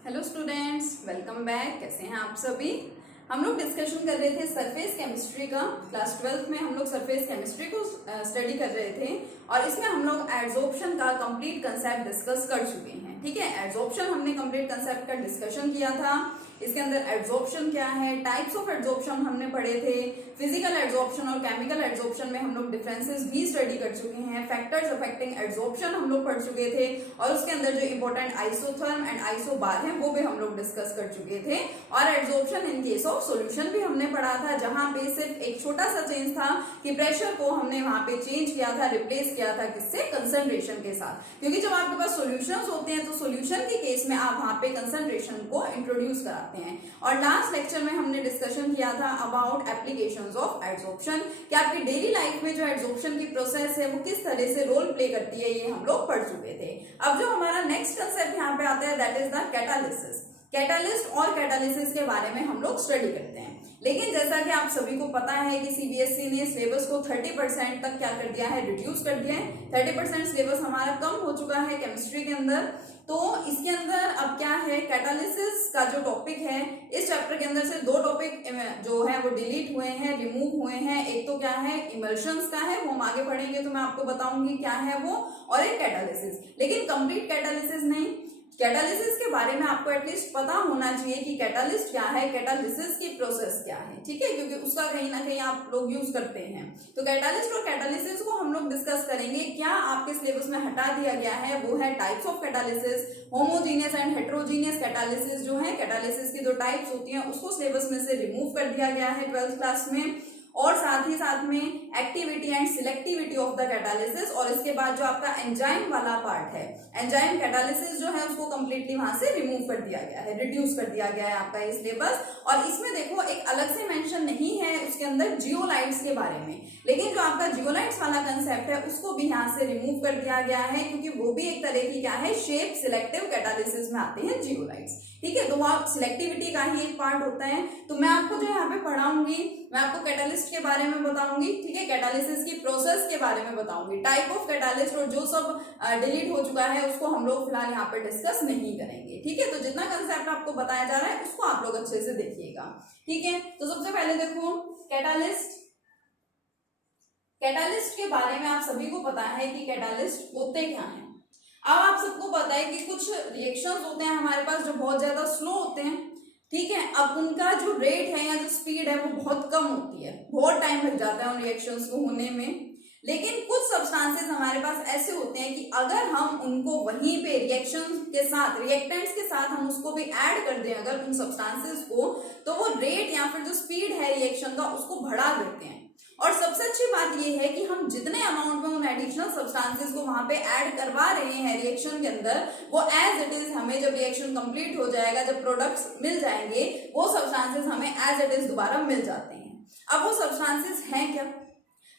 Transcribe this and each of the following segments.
Hello students, welcome back. कैसे हैं आप सभी। हम लोग डिस्कशन कर रहे थे सरफेस केमिस्ट्री का। क्लास 12th में हम लोग सरफेस केमिस्ट्री को स्टडी कर रहे थे और इसमें हम लोग एड्सॉर्प्शन का कंप्लीट कंसेप्ट डिस्कस कर चुके हैं। ठीक है, एड्सॉर्प्शन हमने कंप्लीट कंसेप्ट का डिस्कशन किया था। इसके अंदर एड्सॉर्प्शन क्या है, टाइप्स ऑफ एड्सॉर्प्शन हमने पढ़े थे। फिजिकल एड्सॉर्प्शन और केमिकल एड्सॉर्प्शन में हम लोग डिफरेंसेस भी स्टडी कर चुके हैं। फैक्टर्स अफेक्टिंग एड्सॉर्प्शन हम लोग पढ़ चुके थे और उसके अंदर जो इंपॉर्टेंट आइसोथर्म एंड आइसोबार है वो भी हम लोग डिस्कस कर चुके थे। और adsorption in case of solution भी हमने पढ़ा था, जहां पे सिर्फ एक छोटा सा चेंज था कि प्रेशर को हमने वहां पे चेंज किया था, रिप्लेस किया था किससे, कंसंट्रेशन के साथ। क्योंकि जब आपके पास सॉल्यूशंस होते हैं तो सॉल्यूशन के केस में आप वहां पे कंसंट्रेशन को इंट्रोड्यूस कराते हैं। और लास्ट लेक्चर में हमने डिस्कशन किया था अबाउट एप्लीकेशंस ऑफ एड्सॉर्प्शन, कि आपकी डेली लाइफ में जो एड्सॉर्प्शन की प्रोसेस है वो किस तरह से रोल प्ले करती है, ये हम लोग पढ़ चुके थे। अब जो हमारा नेक्स्ट कंसेप्ट यहाँ पे आता है that is the catalysis. Catalyst और कैटालिसिस के बारे में हम लोग स्टडी करते हैं। लेकिन जैसा कि आप सभी को पता है कि सीबीएसई ने सिलेबस को 30% तक क्या कर दिया है, रिड्यूस कर दिया है। 30% सिलेबस हमारा कम हो चुका है केमिस्ट्री के अंदर। तो इसके अंदर अब क्या है, कैटालिसिस का जो टॉपिक है, इस चैप्टर के अंदर से 2 टॉपिक जो है वो डिलीट हुए हैं, रिमूव हुए हैं। एक तो क्या है, इमल्शंस का है, वो हम आगे पढ़ेंगे तो मैं आपको बताऊंगी क्या है वो, और एक कैटालिसिस। लेकिन कंप्लीट कैटालिसिस नहीं, कैटालिसिस के बारे में आपको एटलीस्ट पता होना चाहिए कि कैटालिस्ट क्या है, कैटालिसिस की प्रोसेस क्या है। ठीक है, क्योंकि उसका कहीं ना कहीं आप लोग यूज करते हैं। तो कैटालिस्ट और कैटालिसिस को हम लोग डिस्कस करेंगे। क्या आपके सिलेबस में हटा दिया गया है वो है types of catalysis, homogeneous and heterogeneous catalysis जो है, कैटालिसिस की जो टाइप्स होती हैं उसको सिलेबस में से रिमूव कर दिया गया है 12th क्लास में। और साथ ही साथ में activity and selectivity of the catalysis, और इसके बाद जो आपका एंजाइम वाला पार्ट है, एंजाइम कैटालिसिस जो है उसको कंप्लीटली वहां से रिमूव कर दिया गया है, रिड्यूस कर दिया गया है आपका ये सिलेबस। और इसमें देखो एक अलग से मेंशन नहीं है उसके अंदर जियोलाइट्स के बारे में, लेकिन जो आपका जियोलाइट्स वाला कंसेप्ट है उसको भी यहाँ से रिमूव कर दिया गया है, क्योंकि वो भी एक तरह की क्या है, शेप सिलेक्टिव कैटालिसिस में आते हैं जियोलाइट्स। ठीक है, तो वह सिलेक्टिविटी का ही एक पार्ट होता है। तो मैं आपको जो यहाँ पे पढ़ाऊंगी, मैं आपको कैटालिस्ट के बारे में बताऊंगी। ठीक है, कैटालिसिस की प्रोसेस के बारे में बताऊंगी, टाइप ऑफ कैटालिस्ट, और जो सब डिलीट हो चुका है उसको हम लोग फिलहाल यहाँ पे डिस्कस नहीं करेंगे। ठीक है, तो जितना कंसेप्ट आपको बताया जा रहा है उसको आप लोग अच्छे से देखिएगा। ठीक है, तो सबसे पहले देखो कैटालिस्ट। कैटालिस्ट के बारे में आप सभी को पता है कि कैटालिस्ट होते क्या हैं। अब आप सबको पता है कि कुछ रिएक्शंस होते हैं हमारे पास जो बहुत ज्यादा स्लो होते हैं। ठीक है, अब उनका जो रेट है या जो स्पीड है वो बहुत कम होती है, बहुत टाइम लग जाता है उन रिएक्शंस को होने में। लेकिन कुछ सब्सटेंसेस हमारे पास ऐसे होते हैं कि अगर हम उनको वहीं पे रिएक्शन के साथ, रिएक्टेंट्स के साथ हम उसको भी ऐड कर दें अगर उन सब्सटेंसेस को, तो वो रेट या फिर जो स्पीड है रिएक्शन का उसको बढ़ा देते हैं। और सबसे अच्छी बात यह है कि हम जितने अमाउंट में उन एडिशनल सब्सटेंसेस को वहां पे ऐड करवा रहे हैं रिएक्शन के अंदर, वो एज इट इज हमें जब रिएक्शन कंप्लीट हो जाएगा, जब प्रोडक्ट्स मिल जाएंगे, वो सब्सटेंसेस हमें एज इट इज दोबारा मिल जाते हैं। अब वो सब्सटेंसेस हैं क्या?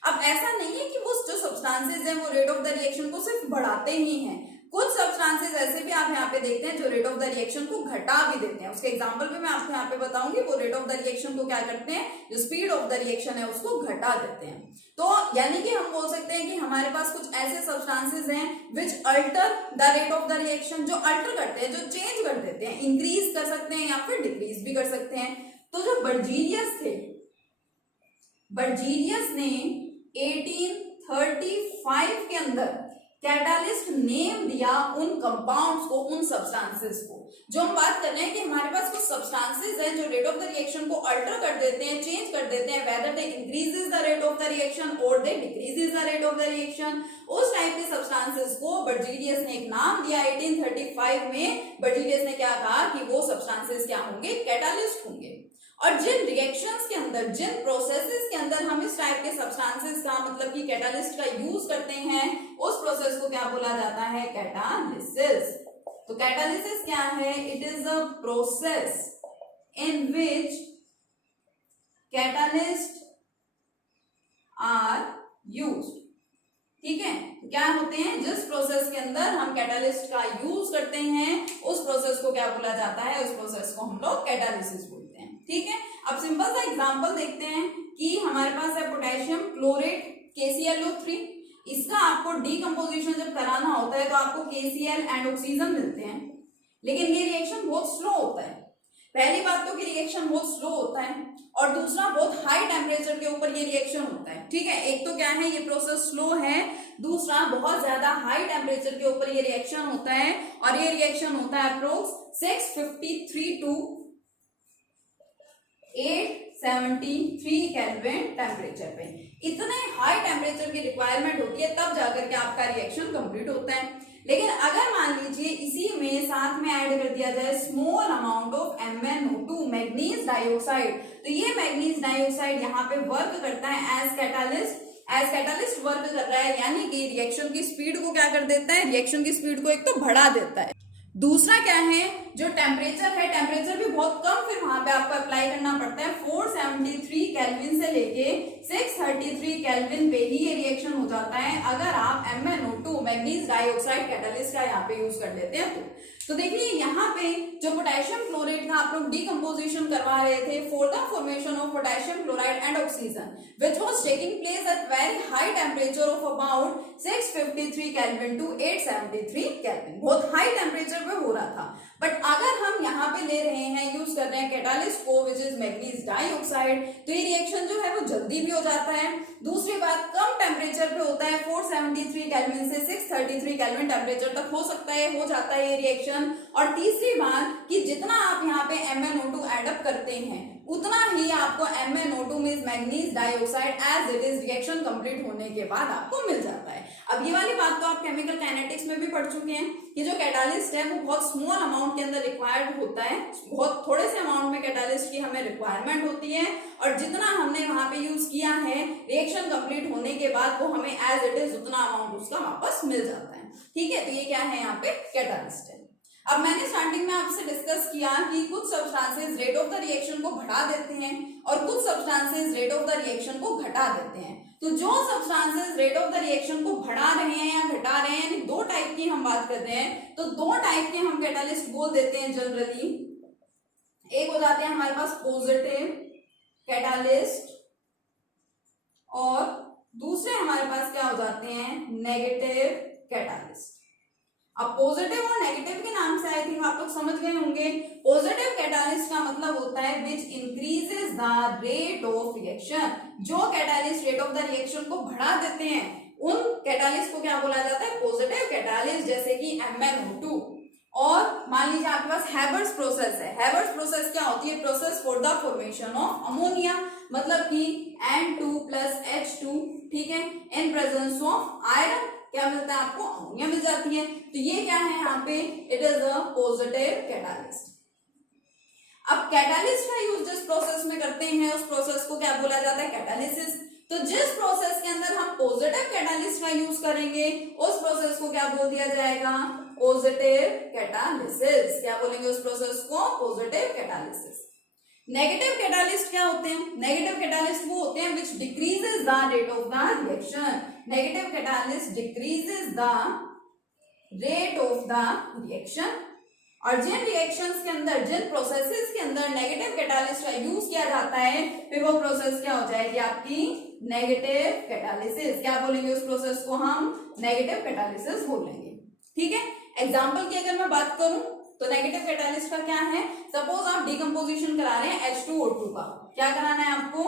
अब ऐसा नहीं है कि वो जो सब्सटेंसेस हैं वो रेट ऑफ द रिएक्शन को सिर्फ बढ़ाते ही हैं। कुछ सब्सटेंसेस ऐसे भी आप यहाँ पे देखते हैं जो रेट ऑफ द रिएक्शन को घटा भी देते हैं। उसके एग्जांपल भी मैं आपको यहाँ पे बताऊंगी। वो रेट ऑफ द रिएक्शन को क्या करते हैं, जो स्पीड ऑफ द रिएक्शन है उसको घटा देते हैं। तो यानी कि हम बोल सकते हैं कि हमारे पास कुछ ऐसे सब्सटेंसेस हैं which alter the rate of the reaction, जो अल्टर करते हैं, जो चेंज कर देते हैं, इंक्रीज कर सकते हैं या फिर डिक्रीज भी कर सकते हैं। तो जो बर्जीलियस थे, बर्जीलियस ने 1835 के अंदर कैटालिस्ट नेम दिया उन कंपाउंड्स को, उन सब्सटेंसेस को। जो हम बात कर रहे हैं कि हमारे पास कुछ सब्सटेंसेस हैं जो रेट ऑफ द रिएक्शन को अल्टर कर देते हैं, चेंज कर देते हैं, whether they increases the rate of the reaction और they decreases the rate of the reaction. उस टाइप के सब्सटेंसेस को बर्जीलियस ने एक नाम दिया 1835 में। बर्जीलियस ने क्या कहा कि वो सब्सटेंसेस क्या होंगे, कैटालिस्ट होंगे। और जिन रिएक्शंस के अंदर, जिन प्रोसेसेस के अंदर हम इस टाइप के सब्सटेंसेस का, मतलब कि कैटालिस्ट का यूज करते हैं, उस प्रोसेस को क्या बोला जाता है, कैटालिसिस। तो कैटालिसिस क्या है, it is a process in which catalyst are used. ठीक है, क्या होते हैं, जिस प्रोसेस के अंदर हम कैटालिस्ट का यूज करते हैं उस प्रोसेस को क्या बोला जाता है, उस प्रोसेस को हम लोग कैटालिसिस बोलते हैं। ठीक है, अब सिंपल सा एग्जांपल देखते हैं कि हमारे पास है पोटेशियम क्लोरेट KClO3। इसका आपको डीकंपोजिशन जब कराना होता है तो आपको KCl एंड ऑक्सीजन मिलते हैं। लेकिन ये रिएक्शन बहुत स्लो होता है। पहली बात तो कि रिएक्शन बहुत स्लो होता है, और दूसरा बहुत हाई टेम्परेचर के ऊपर ये रिएक्शन होता है। ठीक है, एक तो क्या है, ये प्रोसेस स्लो है, दूसरा बहुत ज्यादा हाई टेम्परेचर के ऊपर ये रिएक्शन होता है, और ये रिएक्शन होता है अप्रोक्स 653 टू 873 केल्विन टेम्परेचर पे। इतने हाई टेम्परेचर की रिक्वायरमेंट होती है तब जाकर के आपका रिएक्शन कंप्लीट होता है। लेकिन अगर मान लीजिए इसी में साथ में ऐड कर दिया जाए small amount of MnO2 manganese dioxide, तो ये मैग्नीज डाइऑक्साइड यहाँ पे वर्क करता है एज कैटालिस्ट वर्क कर रहा है, यानी कि रिएक्शन की स्पीड को क्या कर देता है, रिएक्शन की स्पीड को एक तो बढ़ा देता है। दूसरा क्या है, जो टेम्परेचर है, टेम्परेचर भी बहुत कम फिर वहां पे आपको अप्लाई करना पड़ता है। 473 केल्विन से लेके 633 केल्विन पे ही ये रिएक्शन हो जाता है अगर आप MnO2 मैग्नीज डाइऑक्साइड कैटालिस्ट का यहाँ पे यूज कर लेते हैं तो देखिए यहाँ पे जो पोटेशियम क्लोराइड का आप लोग डीकम्पोजिशन करवा रहे थे for the formation of potassium chloride and oxygen which was taking place at very high temperature of about 653 kelvin to 873 kelvin, बहुत हाई टेम्परेचर पे हो रहा था। बट अगर हम यहाँ पे ले रहे हैं, यूज कर रहे हैं कैटालिस्ट को विच इज मैग्नीज डाइऑक्साइड, तो ये रिएक्शन जो है वो जल्दी भी हो जाता है। दूसरी बात, कम टेम्परेचर पे होता है, 473 केल्विन से 633 केल्विन टेम्परेचर तक हो सकता है, हो जाता है ये रिएक्शन। और तीसरी बात कि जितना आप यहाँ पे MnO2 ऐड अप करते हैं उतना ही आपको MnO2 means manganese dioxide as it is reaction complete होने के बाद आपको मिल जाता है। अब ये वाली बात तो आप केमिकल काइनेटिक्स में भी पढ़ चुके हैं कि जो कैटालिस्ट है वो बहुत स्मॉल अमाउंट के अंदर रिक्वायर्ड होता है, बहुत थोड़े से अमाउंट में कैटालिस्ट की हमें रिक्वायरमेंट होती है, और जितना हमने वहां पे यूज किया है रिएक्शन कंप्लीट होने के बाद वो हमें एज इट इज उतना अमाउंट उसका वापस मिल जाता है। ठीक है, तो ये क्या है यहाँ पे कैटालिस्ट है। अब मैंने स्टार्टिंग में आपसे डिस्कस किया कि कुछ substances rate of the reaction को बढ़ा देते हैं और कुछ substances rate of the reaction को घटा देते हैं। तो जो substances rate of the reaction को बढ़ा रहे हैं या घटा रहे हैं, यानी दो टाइप की हम बात कर रहे हैं, तो दो टाइप के हम कैटालिस्ट बोल देते हैं जनरली। एक हो जाते हैं हमारे पास पॉजिटिव कैटालिस्ट और दूसरे हमारे पास क्या हो जाते हैं, नेगेटिव कैटालिस्ट। अब पॉजिटिव और नेगेटिव के नाम से आई थिंक आप लोग समझ गए होंगे। पॉजिटिव कैटालिस्ट का मतलब होता है which increases the rate of reaction, जो catalyst rate of the reaction को बढ़ा देते हैं उन कैटालिस्ट को क्या बोला जाता है, पॉजिटिव कैटालिस्ट, जैसे कि MnO2। और मान लीजिए आपके पास हैबर्स प्रोसेस है। हैबर्स प्रोसेस क्या होती है, process for the formation of ammonia, मतलब कि N2 + H2, ठीक है, इन प्रेजेंस ऑफ आयरन क्या मिलता है आपको, अमोनिया मिल जाती है। तो ये क्या है यहाँ पे, it is a positive catalyst. अब कैटालिस्ट का यूज जिस प्रोसेस में करते हैं उस प्रोसेस को क्या बोला जाता है, कैटालिसिस। तो जिस प्रोसेस के अंदर हम पॉजिटिव कैटालिस्ट का यूज करेंगे उस प्रोसेस को क्या बोल दिया जाएगा, पॉजिटिव कैटालिसिस। क्या बोलेंगे उस प्रोसेस को, पॉजिटिव कैटालिसिस। नेगेटिव कैटालिस्ट क्या होते हैं, नेगेटिव कैटालिस्ट वो होते हैं which decreases the rate of the reaction. Negative catalyst decreases the rate of the reaction. और जिन रिएक्शंस के अंदर, जिन प्रोसेसेस के अंदर नेगेटिव कैटालिस्ट का यूज किया जाता है फिर वो प्रोसेस क्या हो जाएगी आपकी, नेगेटिव कैटालिसिस। क्या बोलेंगे उस प्रोसेस को, हम नेगेटिव कैटालिसिस बोलेंगे। ठीक है, एग्जाम्पल की अगर मैं बात करूं तो नेगेटिव कैटालिस्ट का क्या है, सपोज आप डीकम्पोजिशन करा रहे हैं H2O2 का, क्या कराना है आपको,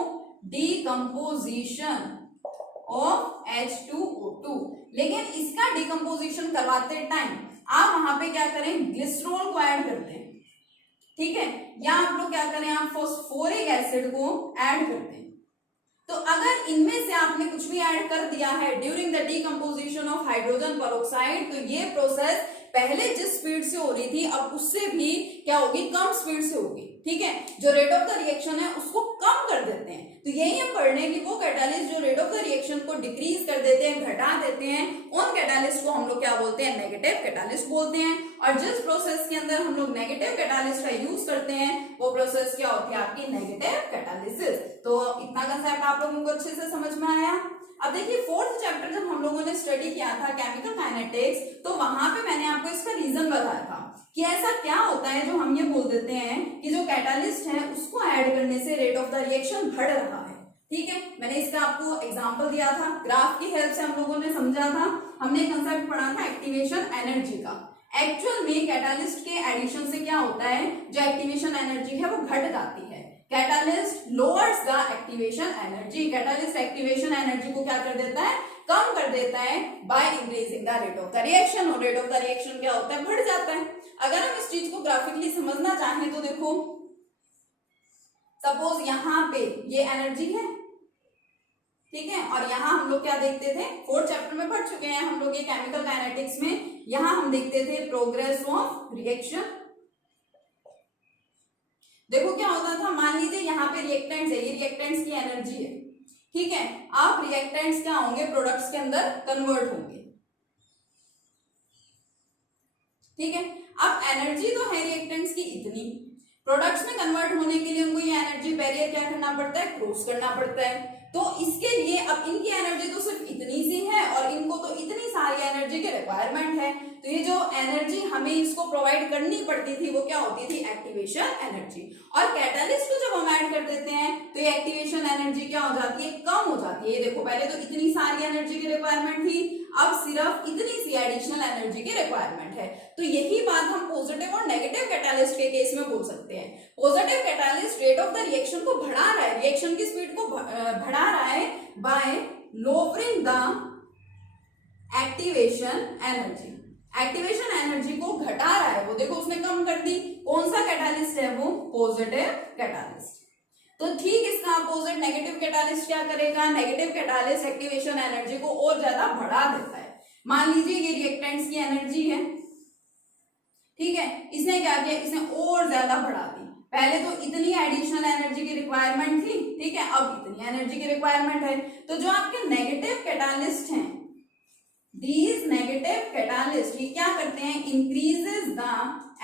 डीकम्पोजिशन ऑफ H2O2। लेकिन इसका डीकम्पोजिशन करवाते टाइम आप वहां पे क्या करें, ग्लिसरॉल को ऐड करते हैं, ठीक है, या आप लोग क्या करें, आप फॉस्फोरिक एसिड को ऐड करते हैं। तो अगर इनमें से आपने कुछ भी ऐड कर दिया है during the decomposition of hydrogen peroxide, तो ये प्रोसेस पहले जिस स्पीड से हो रही थी अब उससे भी क्या होगी, कम स्पीड से होगी। ठीक है, जो रेट ऑफ द रिएक्शन है उसको कम कर देते हैं। तो यही हम पढ़ रहे हैं कि वो कैटालिस्ट जो रेट ऑफ द रिएक्शन को डिक्रीज कर देते हैं, घटा देते हैं, उन कैटालिस्ट को हम लोग क्या बोलते हैं, नेगेटिव कैटालिस्ट बोलते हैं। और जिस प्रोसेस के अंदर हम लोग नेगेटिव कैटालिस्ट का यूज करते हैं वो प्रोसेस क्या होती है आपकी, नेगेटिव कैटालिसिस। तो इतना कंसेप्ट आप लोगों को अच्छे से समझ में आया। अब देखिए फोर्थ चैप्टर जब हम लोगों ने स्टडी किया था केमिकल काइनेटिक्स, तो वहां पे मैंने आपको इसका रीजन बताया था कि ऐसा क्या होता है जो हम ये बोल देते हैं कि जो कैटालिस्ट है उसको ऐड करने से रेट ऑफ द रिएक्शन बढ़ रहा है। ठीक है, मैंने इसका आपको एग्जांपल दिया था, ग्राफ की हेल्प से हम लोगों ने समझा था। हमने कंसेप्ट पढ़ा था एक्टिवेशन एनर्जी का। एक्चुअल में कैटालिस्ट के एडिशन से क्या होता है, जो एक्टिवेशन एनर्जी है वो घट जाती है। Catalyst lowers the activation energy, catalyst activation energy को क्या कर देता है, कम कर देता है by increasing the rate of the reaction, और रेट ऑफ द रिएक्शन क्या होता है, बढ़ जाता है। अगर हम इस चीज को ग्राफिकली समझना चाहें तो देखो, सपोज यहां पे ये एनर्जी है, ठीक है, और यहां हम लोग क्या देखते थे, 4th चैप्टर में पढ़ चुके हैं हम लोग ये केमिकल काइनेटिक्स में, यहां हम देखते थे प्रोग्रेस ऑफ रिएक्शन। देखो क्या होता था, मान लीजिए यहाँ पे रिएक्टेंट्स है, ये रिएक्टेंट्स की एनर्जी है, ठीक है, आप रिएक्टेंट्स क्या होंगे, प्रोडक्ट्स के अंदर कन्वर्ट होंगे, ठीक है। अब एनर्जी तो है रिएक्टेंट्स की इतनी, प्रोडक्ट्स में कन्वर्ट होने के लिए उनको ये एनर्जी बैरियर क्या करना पड़ता है, क्रॉस करना पड़ता है। तो इसके लिए अब इनकी एनर्जी तो सिर्फ इतनी सी है और इनको तो इतनी सारी एनर्जी की रिक्वायरमेंट है, तो ये जो एनर्जी हमें इसको प्रोवाइड करनी पड़ती थी वो क्या होती थी, एक्टिवेशन एनर्जी। और कैटालिस्ट को जब हम ऐड कर देते हैं तो ये एक्टिवेशन एनर्जी क्या हो जाती है, कम हो जाती है। ये देखो पहले तो इतनी सारी एनर्जी की रिक्वायरमेंट थी, अब सिर्फ इतनी सी एडिशनल एनर्जी की रिक्वायरमेंट है। तो यही बात हम पॉजिटिव और नेगेटिव कैटालिस्ट के केस में बोल सकते हैं। Positive catalyst rate of the reaction को बढ़ा रहा है, रिएक्शन की स्पीड को बढ़ा रहा है bye lowering the activation energy, activation energy को घटा रहा है वो, देखो उसने कम कर दी। कौन सा कैटालिस्ट है वो, पॉजिटिव कैटालिस्ट। तो ठीक इसका अपोजिट नेगेटिव कैटालिस्ट क्या करेगा, नेगेटिव कैटालिस्ट एक्टिवेशन एनर्जी को और ज्यादा बढ़ा देता है। मान लीजिए ये रिएक्टेंट्स की एनर्जी है, ठीक है, इसने क्या किया, इसने और ज्यादा बढ़ा दी। पहले तो इतनी एडिशनल एनर्जी की रिक्वायरमेंट थी, ठीक है, अब इतनी एनर्जी की रिक्वायरमेंट है। तो जो आपके नेगेटिव कैटालिस्ट हैं, these नेगेटिव कैटालिस्ट ये क्या करते हैं, increases the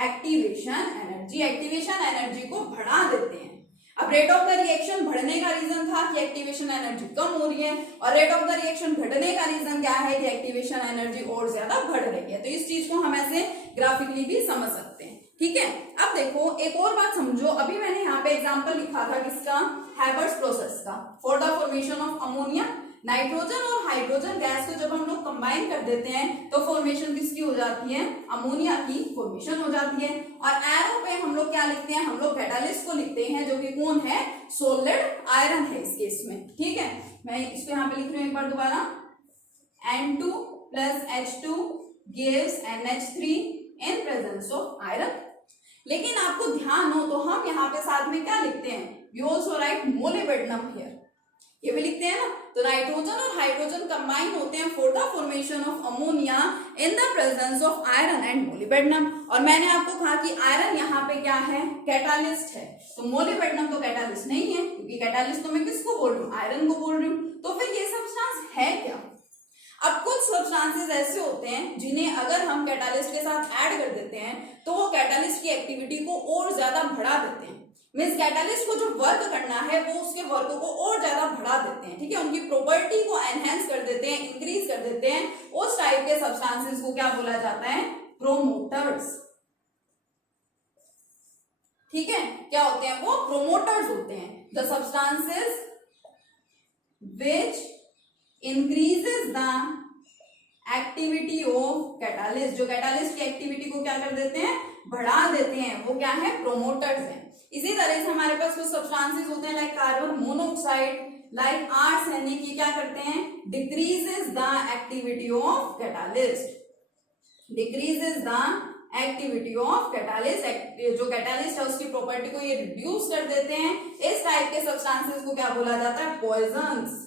activation energy, activation energy को बढ़ा देते हैं। अब रेट ऑफ द रिएक्शन बढ़ने का रीजन था कि एक्टिवेशन एनर्जी कम हो रही है, और रेट ऑफ द रिएक्शन घटने का रीजन क्या है कि एक्टिवेशन एनर्जी और ज्यादा बढ़ रही है। तो इस चीज को हम ऐसे ग्राफिकली भी समझ सकते हैं, ठीक है। अब देखो एक और बात समझो, अभी मैंने यहाँ पे एग्जांपल लिखा था किसका, हैबर्स प्रोसेस का, for the formation of ammonia. Nitrogen और हाइड्रोजन गैस को जब हम लोग कंबाइन कर देते हैं तो फॉर्मेशन किसकी हो जाती है, अमोनिया की फॉर्मेशन हो जाती है। और एरो पे हम लोग क्या लिखते हैं, हम लोग कैटालिस्ट को लिखते हैं जो कि कौन है, सॉलिड आयरन है इस केस में, ठीक है। मैं इसको यहाँ पे लिख रही हूँ एक बार दोबारा, N2 plus H2 gives NH3 in presence of iron। लेकिन आपको ध्यान हो तो हम यहाँ पे साथ में क्या लिखते हैं, we also write molybdenum here, ये भी लिखते हैं ना। तो नाइट्रोजन और हाइड्रोजन कंबाइन होते हैं for the formation of ammonia in the presence of iron and molybdenum. और मैंने आपको कहा कि आयरन यहाँ पे क्या है, कैटालिस्ट है, तो मोलिब्डेनम तो कैटालिस्ट नहीं है, क्योंकि कैटालिस्ट तो मैं किसको बोल रही हूँ, आयरन को बोल रही हूँ। तो फिर ये सब्सटेंस है क्या। अब कुछ सब्सटेंसेस ऐसे होते हैं जिन्हें अगर हम कैटालिस्ट के साथ ऐड कर देते हैं तो वो कैटालिस्ट की एक्टिविटी को और ज्यादा बढ़ा देते हैं। मीन्स कैटालिस्ट को जो वर्क करना है वो उसके वर्क को और ज्यादा बढ़ा देते हैं, ठीक है, उनकी प्रॉपर्टी को एनहेंस कर देते हैं, इंक्रीज कर देते हैं। उस टाइप के सब्सटेंसेस को क्या बोला जाता है, प्रोमोटर्स, ठीक है। क्या होते हैं वो, प्रोमोटर्स होते हैं। The substances which increases the activity of catalyst, जो कैटालिस्ट की एक्टिविटी को क्या कर देते हैं, बढ़ा देते हैं, वो क्या है, प्रोमोटर्स हैं। इसी तरह से हमारे पास कुछ सब्सटेंसेस होते हैं like carbon monoxide, like arsenic, ये क्या करते हैं, decreases the activity of catalyst, decreases the activity of catalyst, जो कैटालिस्ट है उसकी प्रॉपर्टी को ये रिड्यूस कर देते हैं। इस टाइप के सब्सटेंसेस को क्या बोला जाता है, पॉइजन्स,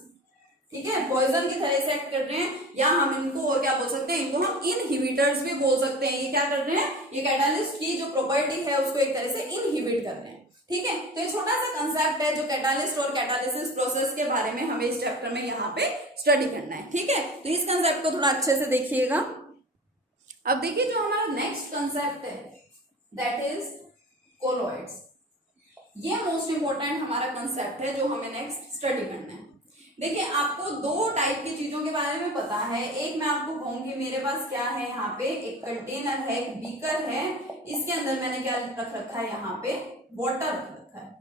ठीक है, पॉइजन की तरह से एक्ट कर रहे हैं, या हम इनको और क्या बोल सकते हैं, इनको हम इनहिबिटर्स भी बोल सकते हैं। ये क्या कर रहे हैं, ये कैटालिस्ट की जो प्रॉपर्टी है उसको एक तरह से इनहिबिट कर रहे हैं, ठीक है। तो ये छोटा सा कंसेप्ट है जो कैटालिस्ट और कैटालिसिस प्रोसेस के बारे में हमें इस चैप्टर में यहाँ पे स्टडी करना है, ठीक है। तो इस कंसेप्ट को थोड़ा अच्छे से देखिएगा। अब देखिए जो हमारा नेक्स्ट कंसेप्ट है दैट इज कोलॉइड्स। ये मोस्ट इंपॉर्टेंट हमारा कंसेप्ट है जो हमें नेक्स्ट स्टडी करना है। देखिए आपको दो टाइप की चीजों के बारे में पता है। एक मैं आपको कहूंगी मेरे पास क्या है, यहाँ पे एक कंटेनर है, एक बीकर है, इसके अंदर मैंने क्या रख रखा है, यहाँ पे वाटर रख रखा है,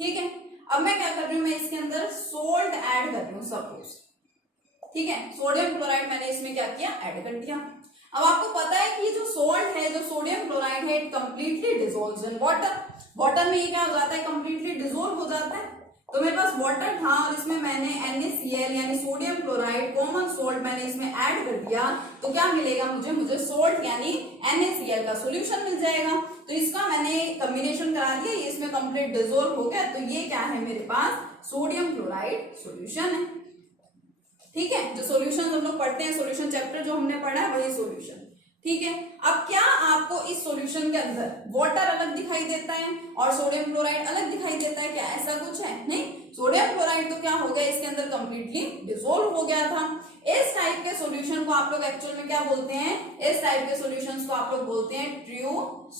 ठीक है। अब मैं क्या कर रही हूँ, मैं इसके अंदर सोल्ट ऐड कर रही हूँ सपोज, ठीक है, सोडियम क्लोराइड मैंने इसमें क्या किया, ऐड कर दिया। अब आपको पता है कि जो जो सोडियम क्लोराइड है it completely dissolves in water. Water में ये क्या हो जाता है, कंप्लीटली डिसॉल्व हो जाता है। तो मेरे पास वाटर था और इसमें मैंने NaCl यानी सोडियम क्लोराइड कॉमन सोल्ट मैंने इसमें ऐड कर दिया, तो क्या मिलेगा मुझे सोल्ट यानी NaCl का सॉल्यूशन मिल जाएगा। तो इसका मैंने कॉम्बिनेशन करा दिया, ये इसमें कंप्लीट डिसॉल्व हो गया, तो ये क्या है मेरे पास सोडियम क्लोराइड सॉल्यूशन है। ठीक है, जो सॉल्यूशन हम लोग पढ़ते हैं, सॉल्यूशन चैप्टर जो हमने पढ़ा है वही सॉल्यूशन। ठीक है, अब क्या आपको इस सॉल्यूशन के अंदर वाटर अलग दिखाई देता है और सोडियम क्लोराइड अलग दिखाई देता है क्या? ऐसा कुछ है नहीं। सोडियम क्लोराइड तो क्या हो गया, इसके अंदर कंप्लीटली डिसॉल्व हो गया था। इस टाइप के सॉल्यूशन को आप लोग एक्चुअल में क्या बोलते हैं, इस टाइप के सॉल्यूशंस को आप लोग बोलते हैं ट्रू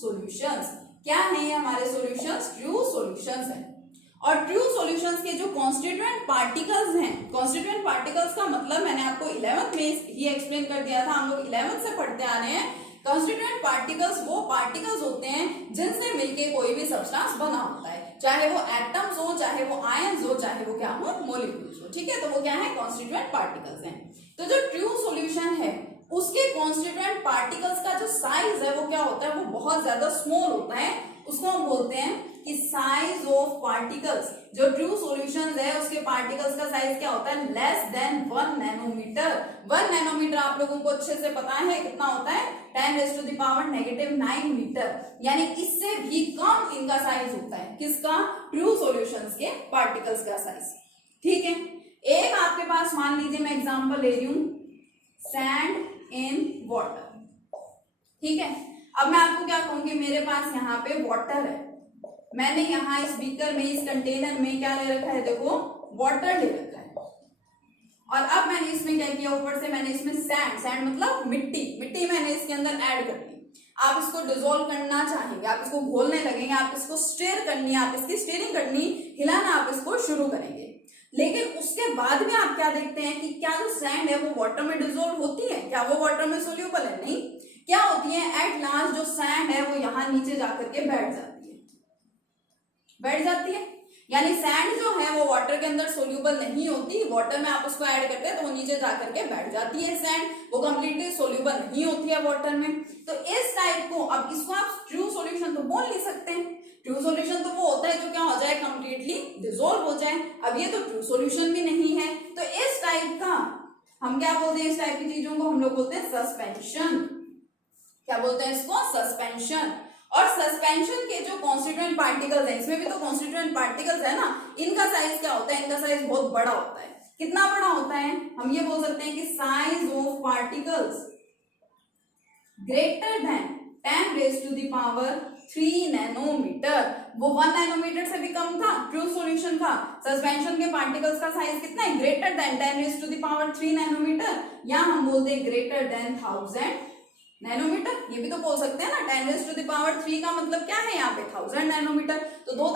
सॉल्यूशंस। क्या है ये हमारे सॉल्यूशंस? ट्रू सॉल्यूशंस है। और ट्रू सॉल्यूशंस के जो कॉन्स्टिट्यूएंट पार्टिकल्स हैं, कॉन्स्टिट्यूएंट पार्टिकल्स का मतलब मैंने आपको 11th में ही एक्सप्लेन कर दिया था, हम लोग 11th से पढ़ते आ रहे हैं। कॉन्स्टिट्यूएंट पार्टिकल्स वो पार्टिकल्स होते हैं जिनसे मिलके कोई भी सब्सटेंस बना होता है, चाहे वो एटम्स हो, चाहे वो आयंस हो, चाहे वो क्या हो, मॉलिक्यूल्स हो। ठीक है, तो वो क्या है, कॉन्स्टिट्यूएंट पार्टिकल्स हैं। तो जो ट्रू सॉल्यूशन है उसके कॉन्स्टिट्यूएंट पार्टिकल्स का जो साइज है वो क्या होता है, वो बहुत ज्यादा स्मॉल होता है। उसको हम बोलते हैं कि साइज ऑफ पार्टिकल्स। जो ट्रू सॉल्यूशंस है उसके पार्टिकल्स का साइज क्या होता है, लेस देन 1 नैनोमीटर। 1 नैनोमीटर आप लोगों को अच्छे से पता है कितना होता है, 10⁻⁹ मीटर, यानी इससे भी कम इनका साइज होता है। किसका? ट्रू सॉल्यूशंस के पार्टिकल्स का साइज। ठीक है, एक आपके पास मान लीजिए मैं एग्जांपल ले रही हूं, सैंड इन वाटर। ठीक है, अब मैं आपको क्या कहूंगी, मेरे पास यहाँ पे वाटर है, मैंने यहाँ इस बीकर में, इस कंटेनर में क्या ले रखा है, देखो वाटर ले रखा है। और अब मैंने इसमें क्या किया, ऊपर से मैंने इसमें सैंड, सैंड मतलब मिट्टी, मिट्टी मैंने इसके अंदर ऐड कर दी। आप इसको डिसॉल्व करना चाहेंगे, आप इसको घोलने लगेंगे, आप इसको स्टीयर करनी है, आप इसकी स्टीयरिंग करनी, हिलाना आप इसको शुरू करेंगे। लेकिन उसके बाद में आप क्या देखते हैं कि क्या जो सैंड है वो वाटर में डिसॉल्व होती है, क्या वो वाटर में सोल्यूबल है? नहीं। क्या होती है, एट लास्ट जो सैंड है वो यहाँ नीचे जाकर के बैठ जाती है। यानी सैंड जो है वो वाटर के अंदर सोल्यूबल नहीं होती, वाटर में आप उसको ऐड करते हैं तो वो नीचे जाकर के बैठ जाती है सैंड, वो कंप्लीटली सोल्यूबल नहीं होती है वाटर में। तो इस टाइप को, अब इसको आप ट्रू सॉल्यूशन तो बोल नहीं सकते हैं। ट्रू सॉल्यूशन तो वो होता है जो क्या हो जाए, कंप्लीटली डिसॉल्व हो जाए। अब ये तो ट्रू सॉल्यूशन भी नहीं है, तो इस टाइप का हम क्या बोलते हैं, इस टाइप की चीजों को हम लोग बोलते हैं सस्पेंशन। क्या बोलते हैं इसको? सस्पेंशन। और सस्पेंशन के जो कॉन्स्टिट्यूएंट पार्टिकल्स हैं, इसमें भी तो कॉन्स्टिट्यूएंट पार्टिकल्स है ना, इनका साइज क्या होता है, इनका साइज बहुत बड़ा होता है। कितना बड़ा होता है, हम ये बोल सकते हैं कि size of particles greater than 10⁻³ nanometer. वो 1 नैनोमीटर से भी कम था ट्रू सॉल्यूशन का। सस्पेंशन के पार्टिकल्स का साइज कितना है, ग्रेटर देन 10⁻³ नैनोमीटर, या हम बोलते हैं ग्रेटर देन 1000 नैनोमीटर। ये भी तो बोल सकते हैं ना, 10⁻³ का मतलब क्या है यहाँ पे 1000 नैनोमीटर। तो दो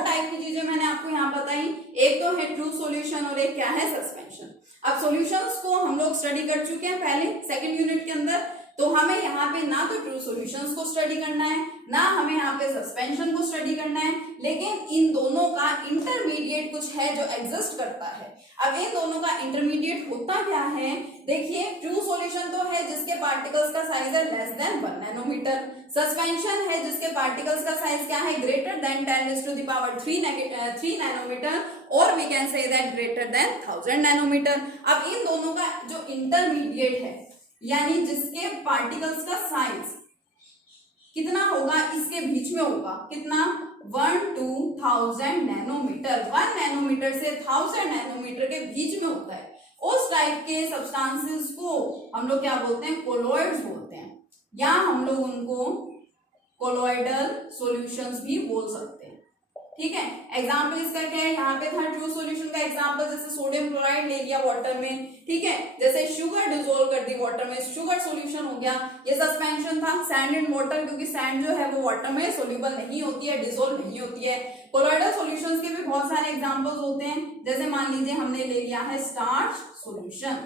टाइप की चीजें मैंने आपको यहाँ बताई, एक तो है ट्रू सॉल्यूशन और एक क्या है, सस्पेंशन। अब सॉल्यूशंस को हम लोग स्टडी कर चुके हैं पहले सेकंड यूनिट के अंदर, तो हमें यहाँ पे ना तो ट्रू सॉल्यूशंस को स्टडी करना है, ना हमें यहाँ पे सस्पेंशन को स्टडी करना है, लेकिन इन दोनों का इंटरमीडिएट कुछ है जो एग्जिस्ट करता है। अब इन दोनों का इंटरमीडिएट होता क्या है, देखिए ट्रू सॉल्यूशन तो है जिसके पार्टिकल्स का साइज है लेस देन 1 नैनोमीटर, सस्पेंशन है जिसके पार्टिकल्स का साइज क्या है, ग्रेटर देन 10⁻³ नैनोमीटर, और we can say that greater than 1000 nanometer. अब इन दोनों का जो इंटरमीडिएट है, यानी जिसके पार्टिकल्स का साइज कितना होगा, इसके बीच में होगा, कितना, 1 to 1000 नैनोमीटर। 1 नैनोमीटर से 1000 नैनोमीटर के बीच में होता है, उस टाइप के सब्सटेंसेस को हम लोग क्या बोलते हैं, कोलॉइड्स बोलते हैं, या हम लोग उनको कोलॉइडल सॉल्यूशंस भी बोल सकते हैं। ठीक है, एग्जाम्पल इसका क्या है, यहाँ पे था ट्रू सॉल्यूशन का एग्जाम्पल, जैसे सोडियम क्लोराइड ले लिया वाटर में, ठीक है, जैसे शुगर डिसॉल्व कर दी वाटर में, शुगर सॉल्यूशन हो गया। ये सस्पेंशन था, सैंड इन वाटर, क्योंकि सैंड जो है वो वाटर में सोल्यूबल नहीं होती है, डिसॉल्व नहीं होती है। कोलॉइडल सॉल्यूशंस के भी बहुत सारे एग्जांपल्स होते हैं, जैसे मान लीजिए हमने ले लिया है स्टार्च सॉल्यूशन।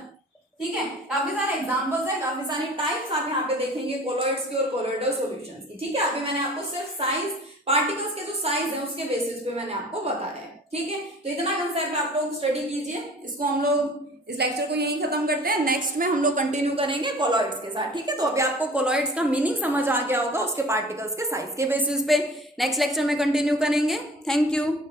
ठीक है, काफी सारे एग्जांपल्स हैं, काफी सारे टाइप्स आप यहाँ पे देखेंगे कोलॉइड्स की और कोलॉइडल सॉल्यूशंस की। ठीक है, अभी मैंने आपको सिर्फ साइज, पार्टिकल्स के जो साइज है उसके बेसिस पे मैंने आपको बताया है। ठीक है, तो इतना कंसेप्ट आप लोग स्टडी कीजिए, इसको हम लोग इस लेक्चर को यहीं खत्म करते हैं। नेक्स्ट में हम लोग कंटिन्यू करेंगे कोलॉइड्स के साथ, ठीक है। तो अभी आपको कोलॉइड्स का मीनिंग समझ आ गया होगा उसके पार्टिकल्स के साइज के बेसिस पे। नेक्स्ट लेक्चर में कंटिन्यू करेंगे। Thank you.